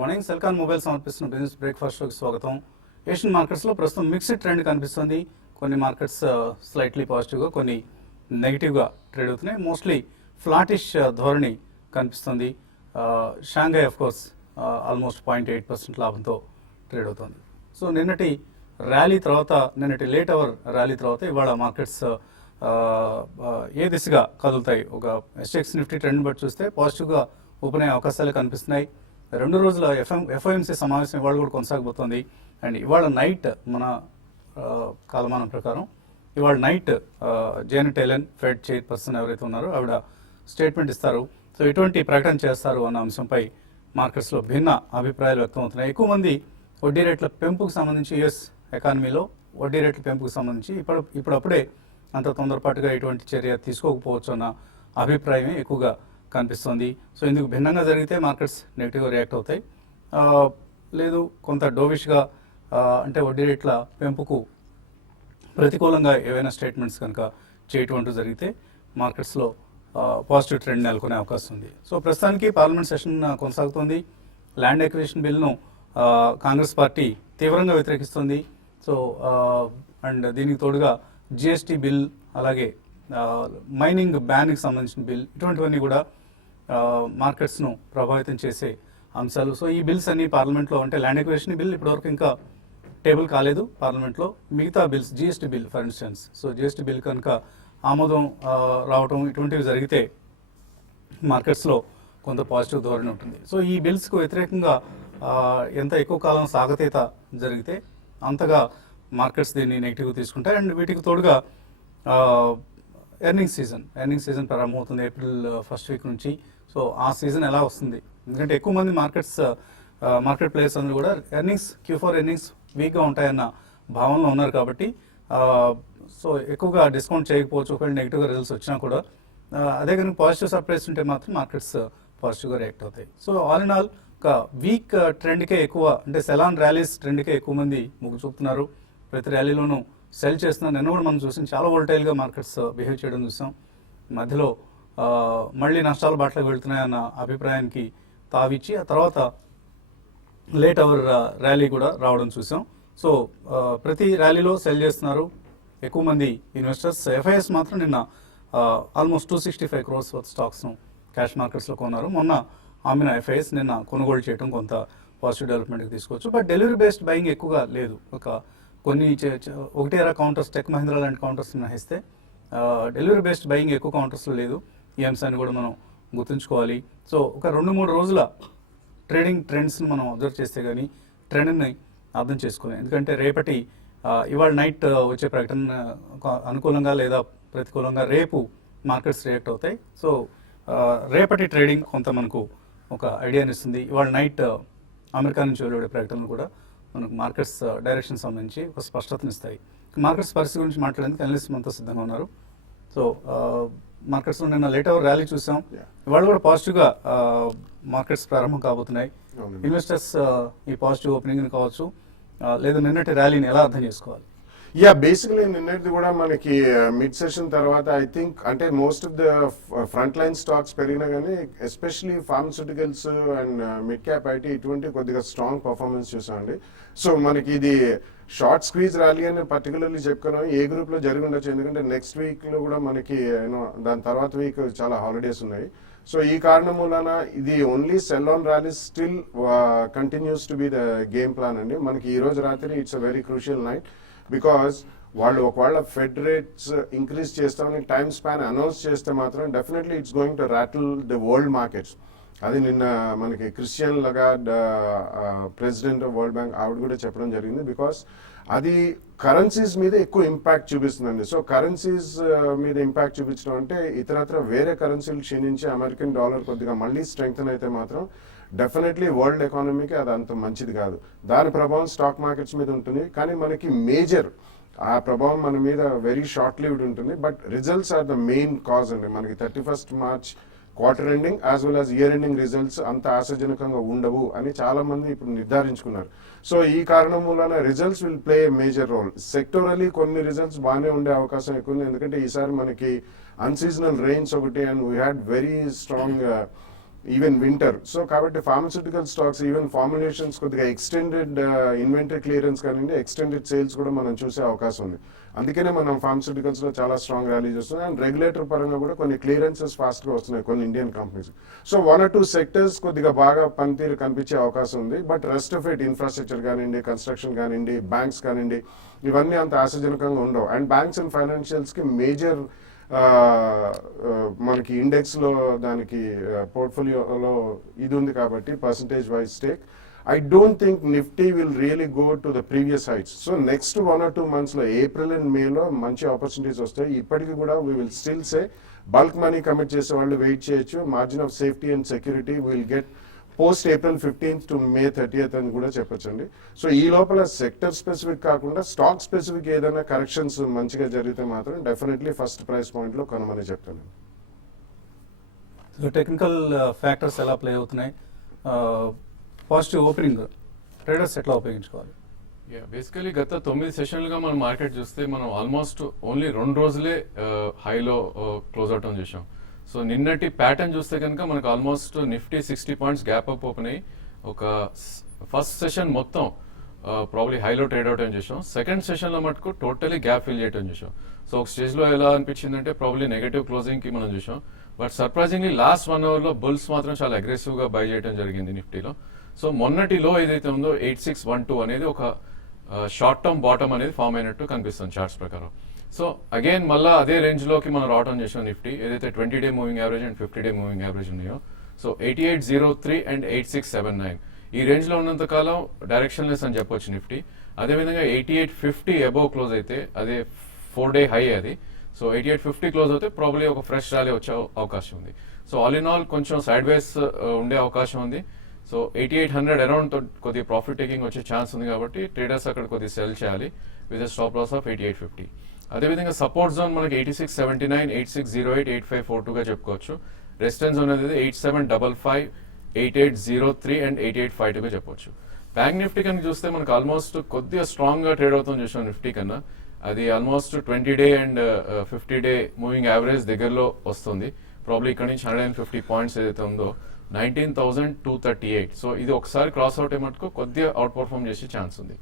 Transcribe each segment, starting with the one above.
Morning Celkon mobile సమర్పిస్తున్న business breakfast షోకి స్వాగతం. ఏషియన్ మార్కెట్స్లో ప్రస్తుతం మిక్స్డ్ ట్రెండ్ కనిపిస్తుంది. కొన్ని మార్కెట్స్ స్లైట్లీ పాజిటివ్గా, కొన్ని నెగిటివ్గా ట్రేడ్ అవుతున్నాయి. మోస్ట్లీ ఫ్లాటిష్ ధోరణి కనిపిస్తుంది. షాంఘై ఆఫ్ కోర్స్ ఆల్మోస్ట్ 0.8% లాభంతో ట్రేడ్ అవుతుంది. సో నిన్నటి ర్యాలీ తర్వాత, నిన్నటి లేట్ అవర్ ర్యాలీ తర్వాత ఇవాళ మార్కెట్స్ ఏ దిశగా కదులుతాయి? ఒక ఎస్టెక్స్ నిఫ్టీ ట్రెండ్ బట్టి చూస్తే పాజిటివ్గా ఓపెన్ అయ్యే అవకాశాలు కనిపిస్తున్నాయి. 2 రోజుల ఎఫ్ఓఎంసీ సమావేశం ఇవాళ కూడా కొనసాగబోతోంది. అండ్ ఇవాళ నైట్ మన కాలమానం ప్రకారం ఇవాళ night Janet Ellen fed chairperson ఎవరైతే ఉన్నారో ఆవిడ స్టేట్మెంట్ ఇస్తారు. సో ఎటువంటి ప్రకటన చేస్తారు అన్న అంశంపై మార్కెట్స్లో భిన్న అభిప్రాయాలు వ్యక్తం అవుతున్నాయి. ఎక్కువ మంది వడ్డీ రేట్ల పెంపుకు సంబంధించి, యుఎస్ ఎకానమీలో వడ్డీ రేట్ల పెంపుకు సంబంధించి ఇప్పుడప్పుడే అంత తొందరపాటుగా ఎటువంటి చర్య తీసుకోకపోవచ్చు అన్న అభిప్రాయమే ఎక్కువగా కనిపిస్తుంది. సో ఇందుకు భిన్నంగా జరిగితే మార్కెట్స్ నెగిటివ్గా రియాక్ట్ అవుతాయి. లేదు కొంత డోవిష్గా, అంటే వడ్డీ రేట్ల పెంపుకు ప్రతికూలంగా ఏవైనా స్టేట్మెంట్స్ కనుక చేయటం అంటూ జరిగితే మార్కెట్స్లో పాజిటివ్ ట్రెండ్ నెలకొనే అవకాశం ఉంది. సో ప్రస్తుతానికి పార్లమెంట్ సెషన్ కొనసాగుతోంది. ల్యాండ్ ఎక్విజిషన్ బిల్ను కాంగ్రెస్ పార్టీ తీవ్రంగా వ్యతిరేకిస్తుంది. సో అండ్ దీనికి తోడుగా జిఎస్టీ బిల్, అలాగే మైనింగ్ బ్యాన్కి సంబంధించిన బిల్, ఇటువంటివన్నీ కూడా మార్కెట్స్ను ప్రభావితం చేసే అంశాలు. సో ఈ బిల్స్ అన్ని పార్లమెంట్లో, అంటే ల్యాండ్ ఎక్విజిషన్ బిల్ ఇప్పటివరకు ఇంకా టేబుల్ కాలేదు పార్లమెంట్లో. మిగతా bills, GST bill for instance, so GST bill కనుక ఆమోదం రావటం ఇటువంటివి జరిగితే మార్కెట్స్లో కొంత పాజిటివ్ ధోరణి ఉంటుంది. సో ఈ బిల్స్కు వ్యతిరేకంగా ఎంత ఎక్కువ కాలం సాగతీత జరిగితే అంతగా మార్కెట్స్ దీన్ని నెగిటివ్గా తీసుకుంటాయి. అండ్ వీటికి తోడుగా ఎర్నింగ్స్ సీజన్ ప్రారంభమవుతుంది ఏప్రిల్ ఫస్ట్ వీక్ నుంచి. సో ఆ సీజన్ ఎలా వస్తుంది? ఎందుకంటే ఎక్కువ మంది మార్కెట్ ప్లేయర్స్ అందరూ కూడా Q4 ఎర్నింగ్స్ వీక్గా ఉంటాయన్న భావనలో ఉన్నారు. కాబట్టి సో ఎక్కువగా డిస్కౌంట్ చేయకపోవచ్చు ఒకవేళ నెగిటివ్గా రిజల్ట్స్ వచ్చినా కూడా. అదే కనుక పాజిటివ్ సర్ప్రైజ్ ఉంటే మాత్రం మార్కెట్స్ పాజిటివ్గా రియాక్ట్ అవుతాయి. సో ఆల్ ఇన్ ఆల్ ఒక వీక్ ట్రెండ్కే ఎక్కువ, అంటే సెలాన్ ర్యాలీస్ ట్రెండ్కే ఎక్కువ మంది మొగ్గు చూపుతున్నారు. ప్రతి ర్యాలీలోనూ సెల్ చేస్తున్నారు. నిన్న కూడా మనం చూసాం, చాలా వోల్టైల్గా మార్కెట్స్ బిహేవ్ చేయడం చూసాం. మధ్యలో మళ్ళీ నష్టాల బాటలోకి వెళ్తున్నాయన్న అభిప్రాయానికి తావిచ్చి ఆ తర్వాత లేట్ అవర్ ర్యాలీ కూడా రావడం చూసాం. సో ప్రతి ర్యాలీలో సెల్ చేస్తున్నారు ఎక్కువ మంది ఇన్వెస్టర్స్. ఎఫ్ఐఎస్ మాత్రం నిన్న ఆల్మోస్ట్ 265 crores వర్త్ స్టాక్స్ను క్యాష్ మార్కెట్స్లో కొన్నారు. మొన్న ఆమెన ఎఫ్ఐఎస్ నిన్న కొనుగోలు చేయడం కొంత పాజిటివ్ డెవలప్మెంట్కి తీసుకోవచ్చు. బట్ డెలివరీ బేస్డ్ బయింగ్ ఎక్కువగా లేదు. కొన్ని ఒకటేరా కౌంటర్స్, టెక్ మహీంద్రా లాంటి కౌంటర్స్ మినహాయిస్తే డెలివరీ బేస్డ్ బయింగ్ ఎక్కువ కౌంటర్స్లో లేదు. ఈ అంశాన్ని కూడా మనం గుర్తుంచుకోవాలి. సో ఒక 2-3 రోజుల ట్రేడింగ్ ట్రెండ్స్ని మనం అబ్జర్వ్ చేస్తే కానీ ట్రెండ్ని అర్థం చేసుకోవాలి. ఎందుకంటే రేపటి ఇవాళ నైట్ వచ్చే ప్రకటన అనుకూలంగా లేదా ప్రతికూలంగా రేపు మార్కెట్స్ రియాక్ట్ అవుతాయి. సో రేపటి ట్రేడింగ్ కొంత మనకు ఒక ఐడియాని ఇస్తుంది. ఇవాళ నైట్ అమెరికా నుంచి వెలువడే ప్రకటనలు కూడా మనకు మార్కెట్స్ డైరెక్షన్ సంబంధించి ఒక స్పష్టతనిస్తాయి. మార్కెట్స్ పరిస్థితి గురించి మాట్లాడేందుకు అనలిస్ట్ మనతో సిద్ధంగా ఉన్నారు. సో మార్కెట్స్లో నిన్న లేట్ అవర్ ర్యాలీ చూసాం. ఇవాళ కూడా పాజిటివ్గా మార్కెట్స్ ప్రారంభం కాబోతున్నాయి. ఇన్వెస్టర్స్ ఈ పాజిటివ్ ఓపెనింగ్ కావచ్చు, లేదా నిన్నటి ర్యాలీని ఎలా అర్థం చేసుకోవాలి? బేసికలీ నిన్నటిది కూడా మనకి మిడ్ సెషన్ తర్వాత ఐ థింక్, అంటే most of the front line stocks పెరిగినా కానీ especially pharmaceuticals and mid cap IT ఇటువంటి కొద్దిగా స్ట్రాంగ్ పర్ఫార్మెన్స్ చూసామండి. సో మనకి ఇది షార్ట్ స్క్వీజ్ ర్యాలీ అని పర్టికులర్లీ చెప్పుకున్నాం. ఏ గ్రూప్లో జరిగి ఉండొచ్చు, ఎందుకంటే నెక్స్ట్ వీక్లో కూడా మనకి దాని తర్వాత వీక్ చాలా హాలిడేస్ ఉన్నాయి. సో ఈ కారణం మూలన ఇది only sell on rally still continues to be the game plan అండి. మనకి ఈ రోజు రాత్రి it's a very crucial night. Because వాళ్ళు ఒకవేళ ఫెడ్ రేట్స్ ఇంక్రీజ్ చేస్తామని టైమ్ స్పాన్ అనౌన్స్ చేస్తే మాత్రం definitely it's going to rattle the world markets. అది నిన్న మనకి Christine Lagarde, president of world bank, ఆవిడ కూడా చెప్పడం జరిగింది. బికాస్ అది కరెన్సీస్ మీద ఎక్కువ ఇంపాక్ట్ చూపిస్తుందండి. సో కరెన్సీస్ మీద ఇంపాక్ట్ చూపించడం అంటే ఇతరత్ర వేరే కరెన్సీలు క్షీణించి అమెరికన్ డాలర్ కొద్దిగా మళ్ళీ స్ట్రెంగ్తన్ అయితే మాత్రం డెఫినెట్లీ వరల్డ్ ఎకానమీకి అది అంత మంచిది కాదు. దాని ప్రభావం స్టాక్ మార్కెట్స్ మీద ఉంటుంది. కానీ మనకి మేజర్ ఆ ప్రభావం మన మీద వెరీ షార్ట్ లివ్డ్ ఉంటుంది. But results are the main cause అండి. మనకి 31st March quarter ending as well as year ending results అంత ఆశాజనకంగా ఉండవు అని చాలా మంది ఇప్పుడు నిర్ధారించుకున్నారు. సో ఈ కారణం మూలన results will play major role. Sectorally కొన్ని రిజల్ట్స్ బాగానే ఉండే అవకాశం ఎక్కువ ఉంది. ఎందుకంటే ఈసారి మనకి అన్సీజనల్ రెయిన్స్ ఒకటి, and we had very strong even winter. So కాబట్టి ఫార్మస్యూటికల్ స్టాక్స్ ఈవెన్ ఫార్ములేషన్స్ కొద్దిగా ఎక్స్టెండెడ్ ఇన్వెంటరీ క్లియరెన్స్ కానివ్వండి, ఎక్స్టెండెడ్ సేల్స్ కూడా మనం చూసే అవకాశం ఉంది. అందుకనే మనం ఫార్మస్యూటికల్స్ లో చాలా స్ట్రాంగ్ ర్యాలీ చూస్తున్నాం. అండ్ రెగ్యులేటర్ పరంగా కూడా కొన్ని క్లియరెన్సెస్ ఫాస్ట్ గా వస్తున్నాయి కొన్ని Indian companies. So 1 or 2 sectors కొద్దిగా బాగా పనితీరు కనిపించే అవకాశం ఉంది. But rest of it infrastructure కానివ్వండి, కన్స్ట్రక్షన్ కానివ్వండి, బ్యాంక్స్ కానివ్వండి, ఇవన్నీ అంత ఆశాజనకంగా ఉండవు. అండ్ బ్యాంక్స్ అండ్ ఫైనాన్షియల్స్ కి మేజర్ మనకి ఇండెక్స్ లో దానికి పోర్ట్ఫోలియోలో ఇది ఉంది కాబట్టి percentage wise stake. I don't think Nifty will really go to the previous heights. So next 1 or 2 months లో ఏప్రిల్ అండ్ మేలో మంచి ఆపర్చునిటీస్ వస్తాయి. ఇప్పటికీ కూడా we will still say bulk money commit చేసే వాళ్ళు వెయిట్ చేయొచ్చు. Margin of safety and security will get post April 15th to May 30th అని కూడా చెప్పొచ్చండి. సో ఈ లోపల సెక్టర్ స్పెసిఫిక్ కాకుండా స్టాక్ స్పెసిఫిక్ ఏదైనా కరెక్షన్స్ మంచిగా జరిగితే మాత్రం డెఫినెట్లీ ఫస్ట్ ప్రైస్ పాయింట్ లో కొనమని చెప్తాను. సో టెక్నికల్ ఫ్యాక్టర్స్ ఎలా ప్లే అవుతున్నాయి, పాజిటివ్ ఓపెనింగ్ ట్రేడర్స్ ఎట్లా ఉపయోగించుకోవాలి? బేసికలీ గత 9 సెషన్లుగా మనం మార్కెట్ చూస్తే మనం ఆల్మోస్ట్ ఓన్లీ 2 రోజులే హైలో క్లోజ్ అవుట్ చేసాం. సో నిన్నటి ప్యాటర్న్ చూస్తే కనుక మనకు almost Nifty 60 points gap up open అయ్యి ఒక ఫస్ట్ సెషన్ మొత్తం ప్రాబ్లీ హైలో ట్రేడ్ అవుట్ చేసాం. సెకండ్ సెషన్లో మటుకు టోటలీ గ్యాప్ ఫిల్ చేయడం చేసాం. సో ఒక స్టేజ్లో ఎలా అనిపించిందంటే ప్రాబ్లీ నెగటివ్ క్లోజింగ్కి మనం చూసాం. బట్ సర్ప్రైజింగ్లీ లాస్ట్ 1 అవర్లో బుల్స్ మాత్రం చాలా అగ్రెసివ్గా బై చేయడం జరిగింది నిఫ్టీలో. సో మొన్నటి లో ఏదైతే ఉందో 8612 అనేది ఒక షార్ట్ టర్మ్ బాటమ్ అనేది ఫామ్ అయినట్టు కనిపిస్తుంది చార్ట్స్ ప్రకారం. సో అగైన్ మళ్ళీ అదే రేంజ్ లోకి మనం రావడం చేసాం నిఫ్టీ, ఏదైతే 20-day moving average and 50-day moving average ఉన్నాయో. సో 8803 అండ్ 8679 ఈ రేంజ్ లో ఉన్నంత కాలం డైరెక్షన్లెస్ అని చెప్పొచ్చు నిఫ్టీ. అదేవిధంగా 8850 అబోవ్ క్లోజ్ అయితే అదే 4-day హై అది. సో 8850 క్లోజ్ అయితే ప్రాబ్లీ ఒక ఫ్రెష్ ర్యాలీ వచ్చే అవకాశం ఉంది. సో ఆల్ ఇన్ ఆల్ కొంచెం సైడ్ వేస్ ఉండే అవకాశం ఉంది. సో 8800 అరౌండ్ కొద్దిగా ప్రాఫిట్ టేకింగ్ వచ్చే ఛాన్స్ ఉంది కాబట్టి ట్రేడర్స్ అక్కడ కొద్దిగా సెల్ చేయాలి విత్ స్టాప్ లాస్ ఆఫ్ 8850. అదేవిధంగా సపోర్ట్ జోన్ మనకి 8679, 8608, 8542గా చెప్పుకోవచ్చు. రెసిస్టెన్స్ జోన్ అనేది 8755, 8803 అండ్ 8852గా చెప్పొచ్చు. బ్యాంక్ నిఫ్టీ కనుక చూస్తే మనకు ఆల్మోస్ట్ కొద్దిగా స్ట్రాంగ్ గా ట్రేడ్ అవుతుంది చూసాం నిఫ్టీ కన్నా. అది almost 20-day and 50-day moving average దగ్గరలో వస్తుంది. ప్రాబ్లీ ఇక్కడ నుంచి 150 పాయింట్స్ ఏదైతే ఉందో 19,238. సో ఇది ఒకసారి క్రాస్ అవుట్ మటుకు కొద్దిగా అవుట్ పర్ఫార్మ్ చేసే ఛాన్స్ ఉంది.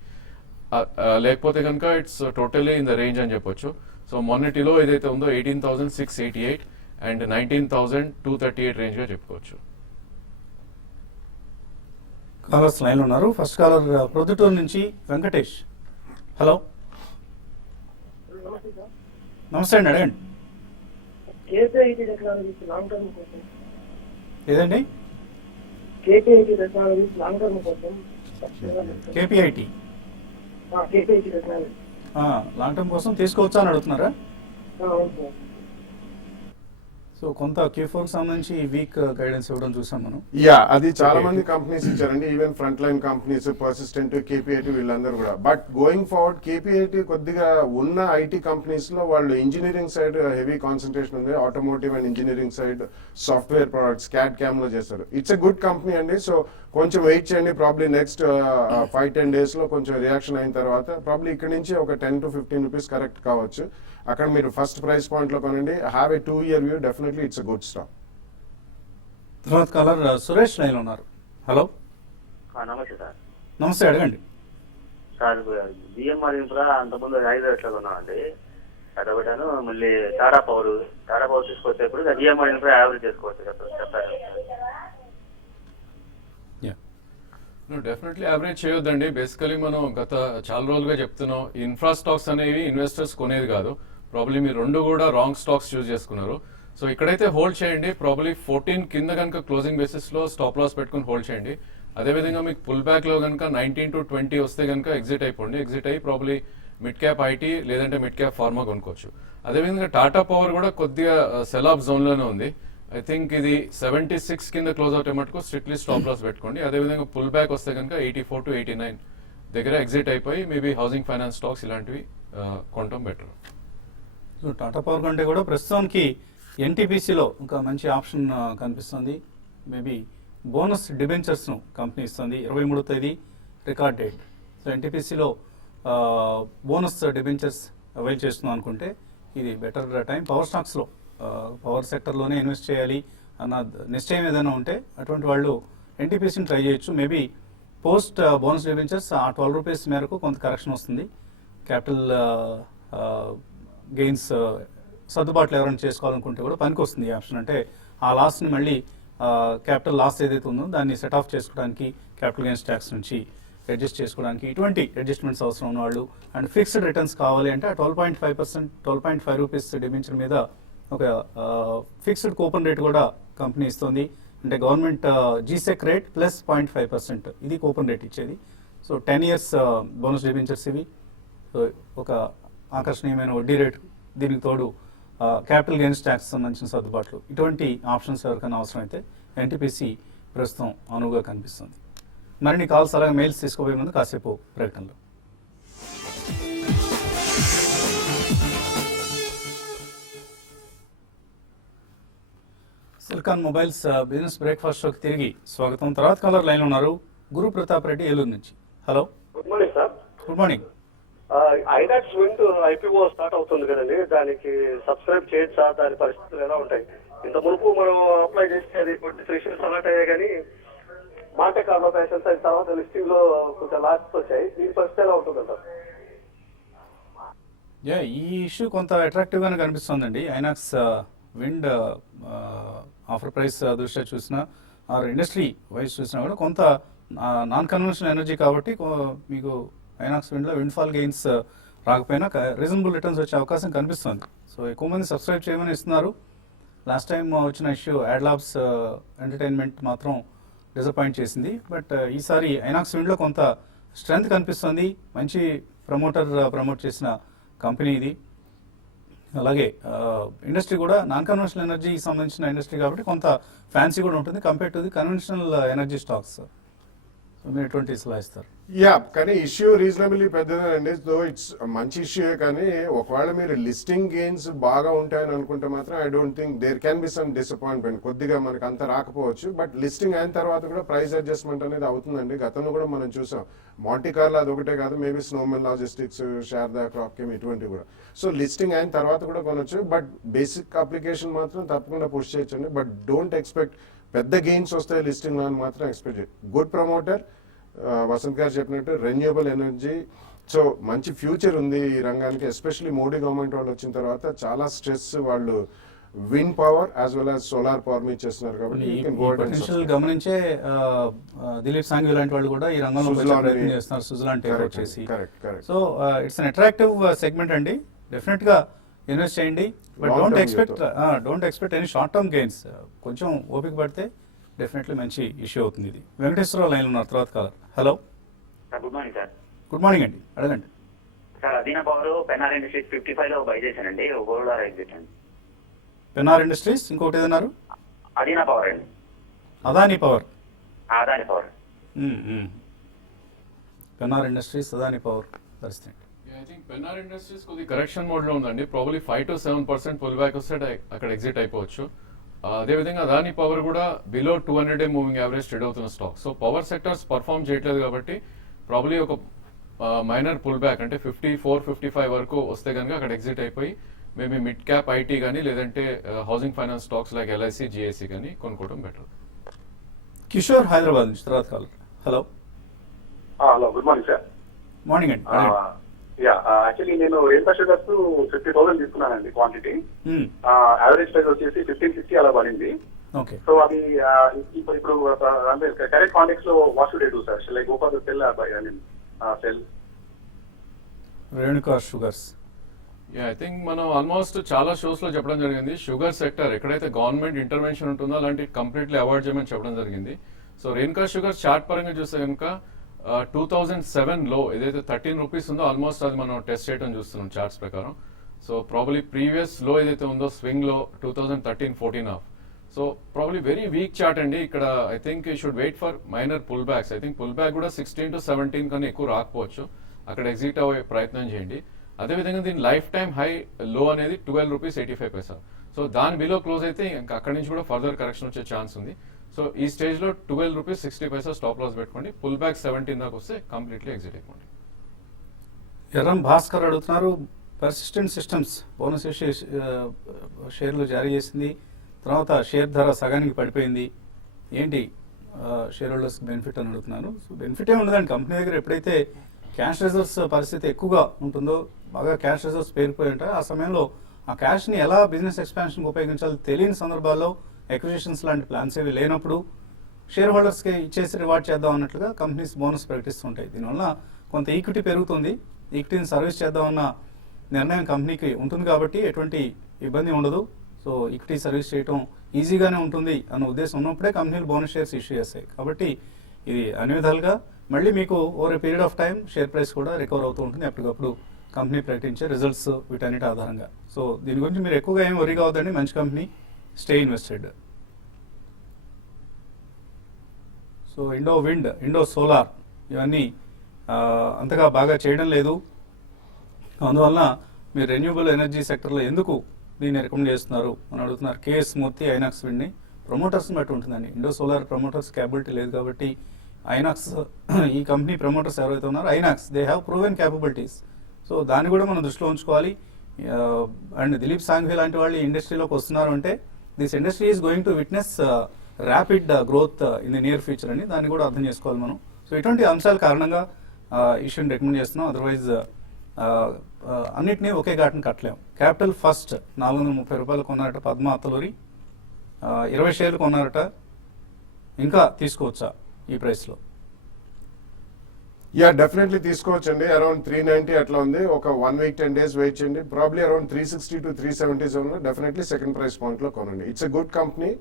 లేకపోతే కనుక it's totally in the range అని చెప్పొచ్చు. సో మొన్నటిలో ఏదైతే ఉందో 18,688 అండ్ 19,238 రేంజ్ గా చెప్పుకోవచ్చు. కాలర్స్ లైన్ ఉన్నారు. ఫస్ట్ కాలర్ ప్రొద్దుటూరు నుంచి వెంకటేష్. హలో, నమస్తే అండి, అడగండి. ఏదండి? కేపీఐటీ లాంగ్ టర్మ్ కోసం తీసుకోవచ్చా అని అడుగుతున్నారా? సో కొంత Q4 కి సంబంధించి వీక్ గైడెన్స్ ఇవ్వడం చూసాం మనం. అది చాలా మంది కంపెనీస్ ఇచ్చారండి. Even front line companies, persistent, KPIT వీళ్ళందరూ కూడా. బట్ గోయింగ్ ఫార్వర్డ్ కేపీఐటీ కొద్దిగా ఉన్న ఐటీ కంపెనీస్ లో వాళ్ళు ఇంజనీరింగ్ సైడ్ హెవీ కాన్సన్ట్రేషన్ ఉంది. Automotive and engineering side software products CAD CAM లో చేస్తారు. ఇట్స్ ఎ గుడ్ కంపెనీ అండి. సో కొంచెం వెయిట్ చేయండి. ప్రాబ్లీ నెక్స్ట్ 5-10 days లో కొంచెం రియాక్షన్ అయిన తర్వాత ప్రాబ్లీ ఇక్కడ నుంచి ఒక 10 to 15 రూపీస్ కరెక్ట్ కావచ్చు. అక్కడ మీరు ఫస్ట్ ప్రైస్ పాయింట్ లో కొనండి. Have a 2-year view. Definitely it's a good stock. తర్వాత కాలర్ సురేష్ లైన్ ఉన్నారు. హలో, నమస్తే సార్. నమస్తే, అడగండి. సార్ బిఎంఆర్ ఇన్ఫ్రా అంతకుముందు 5 రేట్లో ఉన్నామండి. అడగటాను మళ్ళీ టాటా పవర్ తీసుకొచ్చేప్పుడు బిఎంఆర్ ఇన్ఫ్రా యావరేజ్ చేసుకోవచ్చు చెప్తారు. డెఫినెట్లీ యావరేజ్ చేయొద్దండి. బేసికలీ మనం గత చాలా రోజులుగా చెప్తున్నాం, ఇన్ఫ్రా స్టాక్స్ అనేవి ఇన్వెస్టర్స్ కొనేది కాదు. ప్రాబ్లీ మీరు 2 కూడా రాంగ్ స్టాక్స్ చూస్ చేసుకున్నారు. సో ఇక్కడైతే హోల్డ్ చేయండి. ప్రాబ్లీ 14 కింద కనుక క్లోజింగ్ బేసిస్ లో స్టాప్ లాస్ పెట్టుకుని హోల్డ్ చేయండి. అదేవిధంగా మీకు పుల్ బ్యాక్ లో కనుక 19 to 20 వస్తే కనుక ఎగ్జిట్ అయిపోండి. ఎగ్జిట్ అయ్యి ప్రాబ్లీ మిడ్ క్యాప్ ఐటీ లేదంటే మిడ్ క్యాప్ ఫార్మా కొనుక్కోవచ్చు. అదేవిధంగా టాటా పవర్ కూడా కొద్దిగా సెల్ ఆఫ్ జోన్ లోనే ఉంది. ఐ థింక్ ఇది 76 కింద క్లోజ్ అవుట్ మటుకు స్ట్రిక్ట్లీ స్టాప్ లాస్ పెట్టుకోండి. అదేవిధంగా పుల్ బ్యాక్ వస్తే కనుక 84 to 89 దగ్గర ఎగ్జిట్ అయిపోయి మేబీ హౌసింగ్ ఫైనాన్స్ స్టాక్స్ ఇలాంటివి కొనటం బెటర్. సో టాటా పవర్ కంటే కూడా ప్రస్తుతానికి ఎన్టీపీసీలో ఇంకా మంచి ఆప్షన్ కనిపిస్తుంది. మేబీ బోనస్ డిబెంచర్స్ను కంపెనీ ఇస్తుంది. 23వ తేదీ రికార్డ్ డేట్. సో ఎన్టీపీసీలో బోనస్ డిబెంచర్స్ అవైల్ చేస్తున్నాం అనుకుంటే ఇది బెటర్ టైం. పవర్ స్టాక్స్లో పవర్ సెక్టర్లోనే ఇన్వెస్ట్ చేయాలి అన్న నిశ్చయం ఏదైనా ఉంటే అటువంటి వాళ్ళు ఎన్టీపీసీని ట్రై చేయొచ్చు. మేబీ పోస్ట్ బోనస్ డిబెంచర్స్ ఆ 12 రూపీస్ మేరకు కొంత కరెక్షన్ వస్తుంది. క్యాపిటల్ గెయిన్స్ సర్దుబాట్లు ఎవరైనా చేసుకోవాలనుకుంటే కూడా పనికి వస్తుంది ఈ ఆప్షన్. అంటే ఆ లాస్ని మళ్ళీ క్యాపిటల్ లాస్ ఏదైతే ఉందో దాన్ని సెట్ ఆఫ్ చేసుకోవడానికి, క్యాపిటల్ గెయిన్స్ ట్యాక్స్ నుంచి అడ్జస్ట్ చేసుకోవడానికి ఇటువంటి అడ్జస్ట్మెంట్స్ అవసరం ఉన్నవాళ్ళు అండ్ ఫిక్స్డ్ రిటర్న్స్ కావాలి అంటే ఆ 12.5% 12.5 రూపీస్ డిబెంచర్ మీద ఒక ఫిక్స్డ్ కూపన్ రేట్ కూడా కంపెనీ ఇస్తుంది. అంటే గవర్నమెంట్ జీసెక్ రేట్ ప్లస్ 0.5% ఇది కూపన్ రేట్ ఇచ్చేది. సో 10 ఇయర్స్ బోనస్ డిబెంచర్స్ ఇవి. సో ఒక ఆకర్షణీయమైన వడ్డీ రేటు, దీనికి తోడు క్యాపిటల్ గెయిన్స్ ట్యాక్స్ సంబంధించిన సర్దుబాట్లు, ఇటువంటి ఆప్షన్స్ ఎవరికైనా అవసరమైతే ఎన్టీపీసీ ప్రస్తుతం అనువుగా కనిపిస్తుంది. మరిన్ని కాల్స్ అలాగే మెయిల్స్ తీసుకోబోయే ముందు కాసేపు ప్రకటనలు. సిలికాన్ మొబైల్స్ బిజినెస్ బ్రేక్ఫాస్ట్ షోకి తిరిగి స్వాగతం. తర్వాత కాలర్ లైన్ ఉన్నారు గురు ప్రతాప్ రెడ్డి ఏలూరు నుంచి. Hello, good morning sir. Good morning. INOX wind IPO start అవుతుంది కదండి, దానికి సబ్స్క్రైబ్ చేయొచ్చా? దాని పరిస్థితులు ఎలా ఉంటాయి? ఇంత మునుపు మనం అప్లై చేస్తే అది 23 షేర్స్ అలాట్ అయ్యాయి, కానీ మాంటే కార్లో ప్యాషన్స్ అయిన తర్వాత లిస్టింగ్ లో కొంచెం లాస్ వచ్చాయి. దీని పరిస్థితి ఎలా ఉంటుంది సార్? ఈ ఇష్యూ కొంత అట్రాక్టివ్ గానే కనిపిస్తుందండి. ఐనాక్స్ విండ్ ఆఫర్ ప్రైస్ దృష్ట్యా చూసినా ఆర్ ఇండస్ట్రీ వైజ్ చూసినా కూడా కొంత నాన్ కన్వెన్షనల్ ఎనర్జీ కాబట్టి మీకు ఐనాక్స్ విండ్లో విండ్ ఫాల్ గెయిన్స్ రాకపోయినా రీజనబుల్ రిటర్న్స్ వచ్చే అవకాశం కనిపిస్తుంది. సో ఎక్కువ మంది సబ్స్క్రైబ్ చేయమని ఇస్తున్నారు. లాస్ట్ టైం వచ్చిన ఇష్యూ యాడ్లాబ్స్ ఎంటర్టైన్మెంట్ మాత్రం డిసప్పాయింట్ చేసింది. బట్ ఈసారి ఐనాక్స్ విండ్లో కొంత స్ట్రెంగ్త్ కనిపిస్తుంది. మంచి ప్రమోట్ చేసిన కంపెనీ ఇది. అలాగే ఇండస్ట్రీ కూడా నాన్ కన్వెన్షనల్ ఎనర్జీకి సంబంధించిన ఇండస్ట్రీ కాబట్టి కొంత ఫ్యాన్సీ కూడా ఉంటుంది compare to the conventional energy stocks. So మీరు ఎటువంటి సలహా ఇస్తారు? యా, కానీ ఇష్యూ రీజనబుల్లీ పెద్దదేనండి. సో ఇట్స్ మంచి ఇష్యూయే, కానీ ఒకవేళ మీరు లిస్టింగ్ గెయిన్స్ బాగా ఉంటాయని అనుకుంటే మాత్రం I don't think there can be some disappointment. కొద్దిగా మనకు అంత రాకపోవచ్చు, బట్ లిస్టింగ్ అయిన తర్వాత కూడా ప్రైస్ అడ్జస్ట్మెంట్ అనేది అవుతుందండి. గతంలో కూడా మనం చూసాం. మాంటీ కార్లో అది ఒకటే కాదు, మేబీ స్నోమెన్ లాజిస్టిక్స్, శారదా క్రాప్కెమ్ ఇటువంటివి కూడా. సో లిస్టింగ్ అయిన తర్వాత కూడా కొనొచ్చు, బట్ బేసిక్ అప్లికేషన్ మాత్రం తప్పకుండా పుష్ చేయొచ్చండి. బట్ డోంట్ ఎక్స్పెక్ట్ పెద్ద గెయిన్స్ వస్తాయి లిస్టింగ్ అని మాత్రం ఎక్స్పెక్ట్ చేయండి. గుడ్ ప్రమోటర్, వసంత్ గారు చెప్పినట్టు రెన్యూవబుల్ ఎనర్జీ. సో మంచి ఫ్యూచర్ ఉంది ఈ రంగానికి. ఎస్పెషల్లీ మోడీ గవర్నమెంట్ వాళ్ళు వచ్చిన తర్వాత చాలా స్ట్రెస్ వాళ్ళు wind power as well as solar power మీద చేస్తున్నారు కాబట్టి పొటెన్షియల్ గమనించే దిలీప్ సాంఘవి లాంటి వాళ్ళు కూడా ఈ రంగంలో ప్రయత్నం చేస్తున్నారు. సుజలాన్ టేక్ చేసి. So it's an attractive segment అండి. డెఫినెట్ గా ఇన్వెస్ట్ చేయండి. But don't expect any short term gains. కొంచెం ఓపిక పడితే డెఫినెట్లీ మంచి ఇష్యూ అవుతుంది ఇది. వెంకటేశ్వరరావు లైన్ ఉన్నారు తర్వాత caller. Hello, good morning sir. Good morning అండి, అడగండి. సార్ అదీనా పవర్ పెన్నార్ ఇండస్ట్రీస్ 55 లో బై చేశానండి. ఓవర్ ఎగ్జిట్ అండి. పెన్నార్ ఇండస్ట్రీస్, ఇంకొకటి ఏదన్నారు? అదీనా పవర్ అండి. Adani power. Adani power. Pennar industries, Adani power పరిస్థితి. ఐ థింక్ పెన్నార్ ఇండస్ట్రీస్ కొద్ది కరెక్షన్ మోడ్ లో ఉందండి. ప్రాబ్లీ 5 to 7% పుల్ బ్యాక్ వస్తే అక్కడ ఎగ్జిట్ అయిపోవచ్చు. అదేవిధంగా అదానీ పవర్ కూడా బిలో 200 మూవింగ్ యావరేజ్ ట్రేడ్ అవుతున్న stock. So power sectors perform చేయట్లేదు కాబట్టి ప్రాబ్లీ ఒక మైనర్ పుల్ బ్యాక్ అంటే 54-55 వరకు వస్తే కనుక అక్కడ ఎగ్జిట్ అయిపోయి మేబీ మిడ్ క్యాప్ ఐటీ కానీ లేదంటే housing finance stocks like LIC, GIC కానీ కొనుక్కోవడం బెటర్. కిషోర్ హైదరాబాద్ నుంచి తర్వాత caller. Hello, hello, good morning sir. Morning అండి. యాక్చువల్లీ నేను రేణుకా షుగర్స్ 50,000 తీసుకున్నానండి క్వాంటిటీ. యావరేజ్ ప్రైస్ వచ్చేసి 1550 అలా పడింది. ఓకే. సో అది ఇప్పుడు కరెక్ట్ కాంటెక్స్ లో what should I do sir? Shall I go for the sell or buy? I mean sell Renuka sugars. I think మనం ఆల్మోస్ట్ చాలా షోస్ లో చెప్పడం జరిగింది. షుగర్ సెక్టర్ ఎక్కడైతే గవర్నమెంట్ ఇంటర్వెన్షన్ ఉంటుందో అలాంటి కంప్లీట్లీ అవాయిడ్ చేయమని చెప్పడం జరిగింది. సో రేణుకా షుగర్ చార్ట్ పరంగా చూస్తే కనుక 2007 లో ఏదైతే 13 రూపీస్ ఉందో ఆల్మోస్ట్ అది మనం టెస్ట్ చేయడం చూస్తున్నాం చార్ట్స్ ప్రకారం. సో ప్రాబ్లీ ప్రీవియస్ లో ఏదైతే ఉందో స్వింగ్ లో 2013-14 off. So probably very weak chart అండి. ఇక్కడ I think you should wait for minor pull backs. I think pull back కూడా 16 to 17 కన్నా ఎక్కువ రాకపోవచ్చు. అక్కడ ఎగ్జిట్ అయ్యే ప్రయత్నం చేయండి. అదేవిధంగా దీని లైఫ్ టైమ్ హై లో అనేది 12.85 రూపీస్. సో దాని బిలో క్లోజ్ అయితే ఇంకా అక్కడి నుంచి కూడా ఫర్దర్ కరెక్షన్ వచ్చే ఛాన్స్ ఉంది. సో ఈ స్టేజ్ లో 12.60 రూపీస్ స్టాప్ లాస్ పెట్టుకోండి. పుల్ బ్యాక్ 17 దాకా వస్తే కంప్లీట్లీ ఎగ్జిట్ అయిపోండి. ఎర్రం భాస్కర్ అడుగుతున్నారు, పర్సిస్టెంట్ సిస్టమ్స్ బోనస్ షేర్లు జారీ చేసింది, తర్వాత షేర్ ధర సగానికి పడిపోయింది. ఏంటి షేర్ హోల్డర్స్ బెనిఫిట్ అని అడుగుతున్నాను. సో బెనిఫిట్ ఏమి ఉండదండి. కంపెనీ దగ్గర ఎప్పుడైతే క్యాష్ రిజర్వ్స్ పరిస్థితి ఎక్కువగా ఉంటుందో, బాగా క్యాష్ రిజర్వ్స్ పేరుకుపోయి ఉంటాయి, ఆ సమయంలో ఆ క్యాష్ని ఎలా బిజినెస్ ఎక్స్పాన్షన్కి ఉపయోగించాలో తెలియని సందర్భాల్లో, ఎక్విజిషన్స్ లాంటి ప్లాన్స్ ఏవి లేనప్పుడు షేర్ హోల్డర్స్కి ఇచ్చేసి రివార్డ్ చేద్దాం అన్నట్లుగా కంపెనీస్ బోనస్ ప్రకటిస్తుంటాయి. దీనివల్ల కొంత ఈక్విటీ పెరుగుతుంది. ఈక్విటీని సర్వీస్ చేద్దామన్న నిర్ణయం కంపెనీకి ఉంటుంది కాబట్టి ఎటువంటి ఇబ్బంది ఉండదు. సో ఈక్విటీ సర్వీస్ చేయటం ఈజీగానే ఉంటుంది అన్న ఉద్దేశం ఉన్నప్పుడే కంపెనీలు బోనస్ షేర్స్ ఇష్యూ చేస్తాయి. కాబట్టి ఇది అన్ని విధాలుగా మళ్ళీ మీకు over a period of time share price కూడా రికవర్ అవుతూ ఉంటుంది ఎప్పటికప్పుడు కంపెనీ ప్రకటించే రిజల్ట్స్ వీటన్నిటి ఆధారంగా. సో దీని గురించి మీరు ఎక్కువగా ఏం వరీ కావద్దండి. మంచి company, stay invested. So Indo wind, Indo solar ఇవన్నీ అంతగా బాగా చేయడం లేదు. అందువలన మీరు రెన్యూబుల్ ఎనర్జీ సెక్టర్లో ఎందుకు దీన్ని రికమెండ్ చేస్తున్నారు అని అడుగుతున్నారు. కేఎస్ మూర్తి, ఐనాక్స్ విండ్ని ప్రమోటర్స్ని బట్టి ఉంటుందండి. ఇండో సోలార్ ప్రమోటర్స్ క్యాపబిలిటీ లేదు కాబట్టి ఐనాక్స్ ఈ కంపెనీ ప్రమోటర్స్ ఎవరైతే ఉన్నారో INOX they have proven capabilities. So దాన్ని కూడా మనం దృష్టిలో ఉంచుకోవాలి. అండ్ దిలీప్ సాంఘవి లాంటి వాళ్ళు ఈ ఇండస్ట్రీలోకి వస్తున్నారు అంటే this industry is going to witness rapid growth in the near future అని దాన్ని కూడా అర్థం చేసుకోవాలి మనం. సో ఇటువంటి అంశాల కారణంగా ఇష్యూని రికమెండ్ చేస్తున్నాం. అదర్వైజ్ అన్నిటినీ ఒకే ఘాటును కట్టలేము. క్యాపిటల్ ఫస్ట్ 430 రూపాయలు కొన్నారట పద్మ అత్తలూరి, 20 షేర్లు కొన్నారట. ఇంకా తీసుకోవచ్చా ఈ ప్రైస్లో? యా, డెఫినెట్లీ తీసుకోవచ్చండి. అరౌండ్ 390 అట్లా ఉంది. ఒక 1 week 10 days వెయిట్ చేయండి. ప్రాబ్లీ అరౌండ్ 360 to 370 జోన్లో డెఫినెట్లీ సెకండ్ ప్రైస్ పాయింట్లో కొనండి. It's a good company.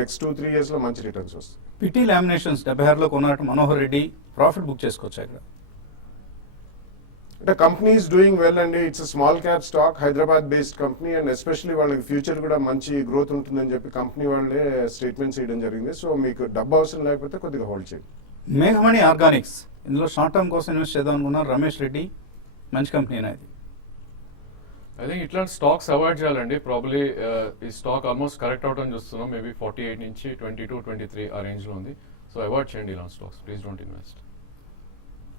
Next 2-3 yearsలో మంచి రిటర్న్స్ వస్తాయి. పిటి లామినేషన్స్ 76లో కొన్నారట మనోహర్ రెడ్డి, ప్రాఫిట్ బుక్ చేసుకోవచ్చా ఇక్కడ? అంటే కంపెనీ ఈస్ డూయింగ్ వెల్ అండి. It's small cap stock, Hyderabad based company, and especially వాళ్ళకి ఫ్యూచర్ కూడా మంచి గ్రోత్ ఉంటుందని చెప్పి కంపెనీ వాళ్ళే స్టేట్మెంట్స్ ఇవ్వడం జరిగింది. సో మీకు డబ్బు అవసరం లేకపోతే కొద్దిగా హోల్డ్ చేయండి. మేఘమణి ఆర్గానిక్స్, ఇందులో షార్ట్ టర్మ్ కోసం ఇన్వెస్ట్ చేద్దాం అనుకున్నారు రమేష్ రెడ్డి. మంచి కంపెనీ అనేది. ఐ థింక్ ఇట్లాంటి స్టాక్స్ అవాయిడ్ చేయాలండి. ప్రాబ్లీ ఈ స్టాక్ ఆల్మోస్ట్ కరెక్ట్ అవుట్ అని చూస్తున్నాం. మేబీ 48 నుంచి 22-23 ఆ రేంజ్లో ఉంది. సో అవాయిడ్ చేయండి ఇలాంటి stocks. Please don't invest.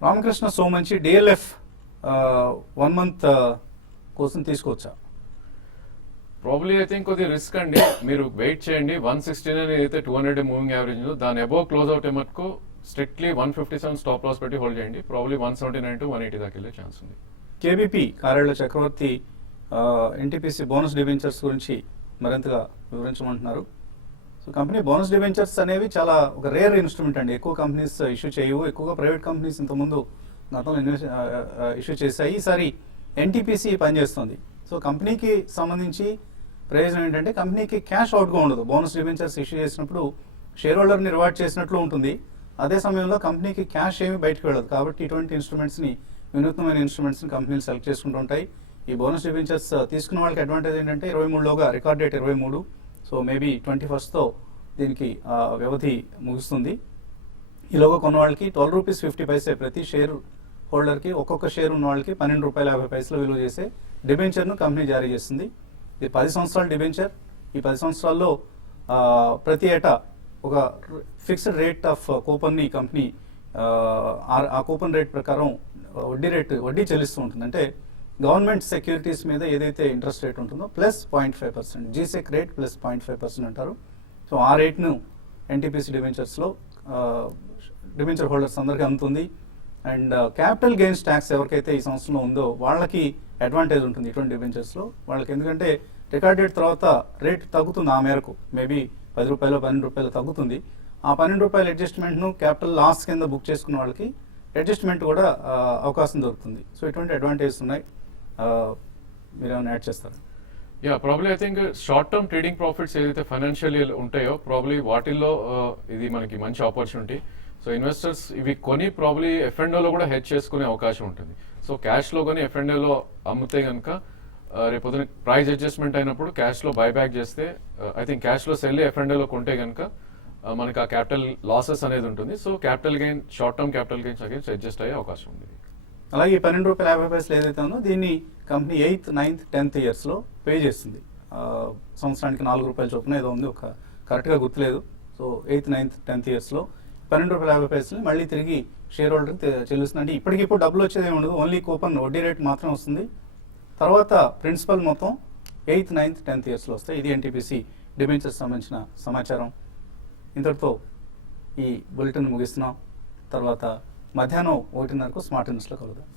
Ramakrishna Somanchi, DLF 1 month కోసం తీసుకోవచ్చా? ప్రాబ్లీ ఐ థింక్ కొద్దిగా రిస్క్ అండి. మీరు వెయిట్ చేయండి. 169 అయితే 200 మూవింగ్ యావరేజ్, దాని అబోవ్ క్లోజ్ అవుట్ మటుకు స్ట్రిక్ట్లీ 157 స్టాప్ లాస్ పెట్టి హోల్డ్ చేయండి. ప్రాబ్లీ 179 to 180 దాకా వెళ్ళే ఛాన్స్ ఉంది. కేబీపీ కార్యాలయ చక్రవర్తి ఎన్టీపీసీ బోనస్ డిబెంచర్స్ గురించి మరింతగా వివరించమంటున్నారు. సో కంపెనీ బోనస్ డిబెంచర్స్ అనేవి చాలా ఒక రేర్ ఇన్స్ట్రుమెంట్ అండి. ఎక్కువ కంపెనీస్ ఇష్యూ చేయవు. ఎక్కువగా ప్రైవేట్ కంపెనీస్ ఇంతకుముందు గతంలో ఇష్యూ చేశాయి. ఈసారి ఎన్టీపీసీ పనిచేస్తుంది. సో కంపెనీకి సంబంధించి ప్రయోజనం ఏంటంటే కంపెనీకి క్యాష్ అవుట్గా ఉండదు. బోనస్ డిబెంచర్స్ ఇష్యూ చేసినప్పుడు షేర్ హోల్డర్ని రివార్డ్ చేసినట్లు ఉంటుంది. అదే సమయంలో కంపెనీకి క్యాష్ ఏమీ బయటకు వెళ్ళదు. కాబట్టి ఇటువంటి ఇన్స్ట్రుమెంట్స్ని, వినూత్నమైన ఇన్స్ట్రుమెంట్స్ని కంపెనీలు సెలెక్ట్ చేసుకుంటూ ఉంటాయి. ఈ బోనస్ డిబెంచర్స్ తీసుకున్న వాళ్ళకి అడ్వాంటేజ్ ఏంటంటే 23లోగా record date 23. So maybe 21st దీనికి వ్యవధి ముగుస్తుంది. ఈలోగా కొన్న వాళ్ళకి ₹12.50 ప్రతి షేర్ హోల్డర్కి, ఒక్కొక్క షేర్ ఉన్న వాళ్ళకి ₹12.50 విలువ చేసే డిబెంచర్ను కంపెనీ జారీ చేస్తుంది. ఇది 10 సంవత్సరాల డిబెంచర్. ఈ 10 సంవత్సరాల్లో ప్రతి ఏటా ఒక ఫిక్స్డ్ రేట్ ఆఫ్ కూపన్ని కంపెనీ ఆ కూపన్ రేట్ ప్రకారం వడ్డీ చెల్లిస్తూ ఉంటుంది. అంటే గవర్నమెంట్ సెక్యూరిటీస్ మీద ఏదైతే ఇంట్రెస్ట్ రేట్ ఉంటుందో ప్లస్ 0.5%, జీసెక్ రేట్ ప్లస్ 0.5% అంటారు. సో ఆ రేట్ను ఎన్టీపీసీ డిబెంచర్స్లో డిబెంచర్ హోల్డర్స్ అందరికీ అందుతుంది. అండ్ క్యాపిటల్ గెయిన్స్ ట్యాక్స్ ఎవరికైతే ఈ సంవత్సరంలో ఉందో వాళ్ళకి అడ్వాంటేజ్ ఉంటుంది ఇటువంటి డిబెంచర్స్లో. వాళ్ళకి ఎందుకంటే రికార్డ్ డేట్ తర్వాత రేట్ తగ్గుతుంది. ఆ మేరకు మేబీ ₹10, ₹12 తగ్గుతుంది. ఆ ₹12 అడ్జస్ట్మెంట్ను క్యాపిటల్ లాస్ కింద బుక్ చేసుకున్న వాళ్ళకి అడ్జస్ట్మెంట్ కూడా అవకాశం దొరుకుతుంది. సో ఇటువంటి అడ్వాంటేజెస్ ఉన్నాయి. మీరు ఏమైనా యాడ్ చేస్తారు? Yeah, probably I think short term trading profits ఏదైతే ఫైనాన్షియల్ ఉంటాయో ప్రాబ్లీ వాటిల్లో ఇది మనకి మంచి ఆపర్చునిటీ. సో ఇన్వెస్టర్స్ ఇవి కొని ప్రాబ్లీ ఎఫ్ఎండ్ఓలో కూడా హెడ్జ్ చేసుకునే అవకాశం ఉంటుంది. సో క్యాష్లో కానీ ఎఫ్ఎండ్ఓలో అమ్మితే కనుక రేపొద్దున ప్రైస్ అడ్జస్ట్మెంట్ అయినప్పుడు క్యాష్లో బైబ్యాక్ చేస్తే ఐ థింక్ క్యాష్లో సెల్ ఎఫ్ఎండ్ఓలో కొంటే కనుక మనకి ఆ క్యాపిటల్ లాసెస్ అనేది ఉంటుంది. So capital gain, short term capital gains against adjust అయ్యే అవకాశం ఉంది. అలాగే ₹12.50 ఏదైతే ఉందో దీన్ని కంపెనీ 8th, 9th, 10th ఇయర్స్లో పే చేస్తుంది. సంవత్సరానికి ₹4 చొప్పున ఏదో ఉంది, ఒక కరెక్ట్గా గుర్తులేదు. సో 8th, 9th, 10th ఇయర్స్లో ₹12.50 మళ్ళీ తిరిగి షేర్ హోల్డర్కి చెల్లిస్తుంది. అంటే ఇప్పటికిప్పుడు డబ్బులు వచ్చేది ఏమి ఉండదు, ఓన్లీ కూపన్ వడ్డీ రేట్ మాత్రం వస్తుంది. తర్వాత ప్రిన్సిపల్ మొత్తం 8th, 9th, 10th ఇయర్స్లో వస్తాయి. ఇది ఎన్టీపీసీ డిబెంచర్స్ సంబంధించిన సమాచారం. ఇంతటితో ఈ బులెటిన్ ముగిస్తున్నాం. తర్వాత మధ్యాహ్నం 1:30కు స్మార్ట్ న్యూస్లో కలుద్దాం.